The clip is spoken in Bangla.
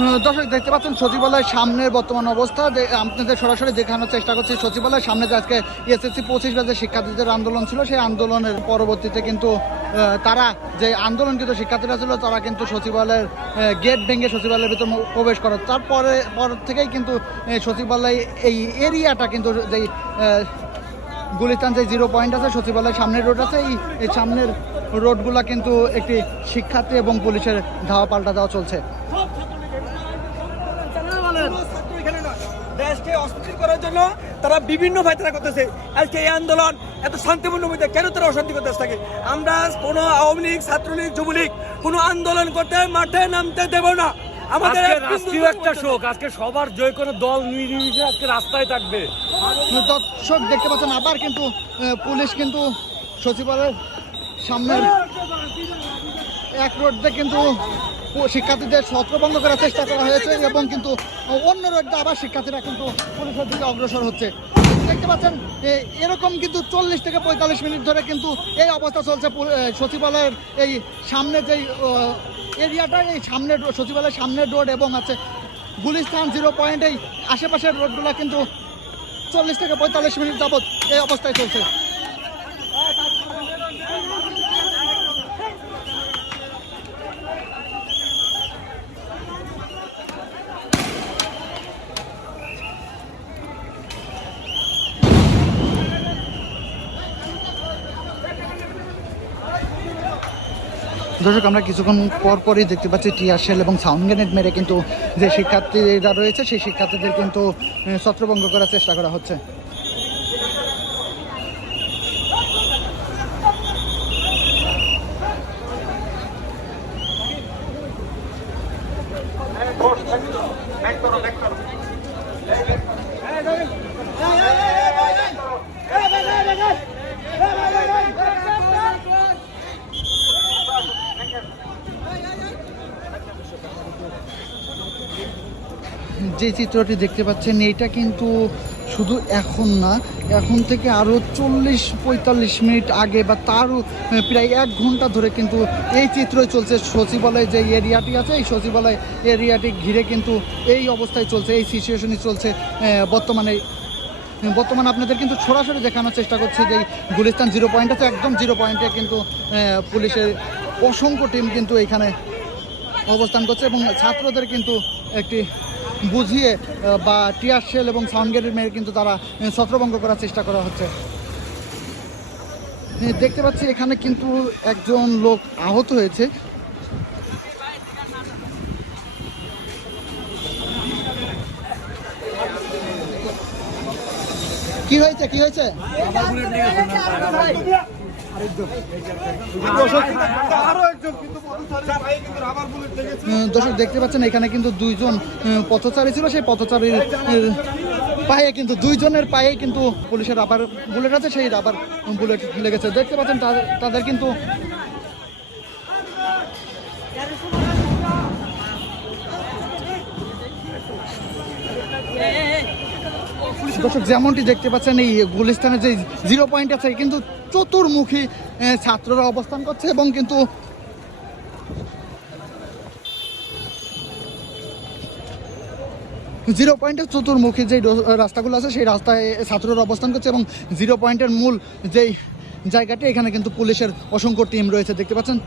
দর্শক দেখতে পাচ্ছেন সচিবালয়ের সামনের বর্তমান অবস্থা। যে আপনাদের সরাসরি দেখানোর চেষ্টা করছি সচিবালয়ের সামনে যে আজকে এসএসসি পঁচিশ ব্যাচের শিক্ষার্থীদের আন্দোলন ছিল সেই আন্দোলনের পরবর্তীতে কিন্তু তারা যে আন্দোলনকৃত শিক্ষার্থীরা ছিল তারা কিন্তু সচিবালয়ের গেট ভেঙে সচিবালয়ের ভিতর প্রবেশ করে। তারপরে পর থেকেই কিন্তু সচিবালয় এই এরিয়াটা কিন্তু আহ, গুলিস্তান যে জিরো পয়েন্ট আছে সচিবালয়ের সামনের রোড আছে এই সামনের রোডগুলা কিন্তু একটি শিক্ষার্থী এবং পুলিশের ধাওয়া পাল্টা দেওয়া চলছে। করার জন্য তারা বিভিন্ন ফাইতারা করতেছে। আজকে এই আন্দোলন এত শান্তিপূর্ণ মধ্যে কেন তারা অশান্তি করতে থাকে আমরা কোনো আওয়ামী লীগ ছাত্রলীগ যুবলীগ কোনো আন্দোলন করতে মাঠে নামতে দেব না। আমাদের রাষ্ট্রীয় একটা শোক আজকে সবার যে কোনো দল নির্বিশেষে আজকে রাস্তায় থাকবে। দর্শক দেখতে পাচ্ছেন আবার কিন্তু পুলিশ কিন্তু সচিবালয়ের সামনের এক রোড কিন্তু শিক্ষার্থীদের ছত্রভঙ্গ করার চেষ্টা করা হয়েছে এবং কিন্তু অন্য রোড দিয়ে আবার শিক্ষার্থীরা কিন্তু পুলিশের দিকে অগ্রসর হচ্ছে। দেখতে পাচ্ছেন এরকম কিন্তু চল্লিশ থেকে পঁয়তাল্লিশ মিনিট ধরে কিন্তু এই অবস্থা চলছে সচিবালয়ের এই সামনে যেই এরিয়াটা, এই সামনের রোড- সচিবালয়ের সামনের রোড এবং আছে গুলিস্তান জিরো পয়েন্ট, এই আশেপাশের রোডগুলো কিন্তু চল্লিশ থেকে পঁয়তাল্লিশ মিনিট যাবত এই অবস্থায় চলছে। দর্শক, আমরা কিছুক্ষণ পর পরই দেখতে পাচ্ছি টিয়ারশেল এবং সাউন্ড গ্রেনেড মেরে কিন্তু যে শিক্ষার্থীরা রয়েছে, সেই শিক্ষার্থীদের কিন্তু ছত্রভঙ্গ করার চেষ্টা করা হচ্ছে। যে চিত্রটি দেখতে পাচ্ছেন, এইটা কিন্তু শুধু এখন না, এখন থেকে আরও চল্লিশ, পঁয়তাল্লিশ মিনিট আগে বা তারও প্রায় এক ঘণ্টা ধরে কিন্তু এই চিত্রই চলছে। সচিবালয় যে এরিয়াটি আছে, এই সচিবালয় এরিয়াটি ঘিরে কিন্তু এই অবস্থায় চলছে, এই সিচুয়েশনই চলছে বর্তমানে। বর্তমানে আপনাদের কিন্তু সরাসরি দেখানোর চেষ্টা করছে যে গুলিস্তান জিরো পয়েন্ট আছে, একদম জিরো পয়েন্টে কিন্তু পুলিশের অসংখ্য টিম কিন্তু এখানে অবস্থান করছে এবং ছাত্রদের কিন্তু একটি বুঝিয়ে বা টিয়ার শেল এবং সাউন্ড গ্রেনেড মেরে কিন্তু তারা ছত্রভঙ্গ করার চেষ্টা করা হচ্ছে। দেখতে পাচ্ছি এখানে কিন্তু একজন লোক আহত হয়েছে। কি হয়েছে? কি হয়েছে? দর্শক, দেখতে পাচ্ছেন, এখানে কিন্তু দুইজন পথচারী ছিল। সেই পথচারীর পায়ে কিন্তু, দুইজনের পায়ে কিন্তু পুলিশের রাবার বুলেট আছে, সেই রাবার বুলেট লেগেছে। দেখতে পাচ্ছেন তাদের কিন্তু দর্শক, যেমনটি দেখতে পাচ্ছেন, এই গুলিস্তানের যে জিরো পয়েন্ট আছে, কিন্তু চতুর্মুখী ছাত্ররা অবস্থান করছে এবং কিন্তু জিরো পয়েন্টের চতুর্মুখী যে রাস্তাগুলো আছে, সেই রাস্তায় ছাত্ররা অবস্থান করছে এবং জিরো পয়েন্টের মূল যেই জায়গাটি, এখানে কিন্তু পুলিশের অসংখ্য টিম রয়েছে। দেখতে পাচ্ছেন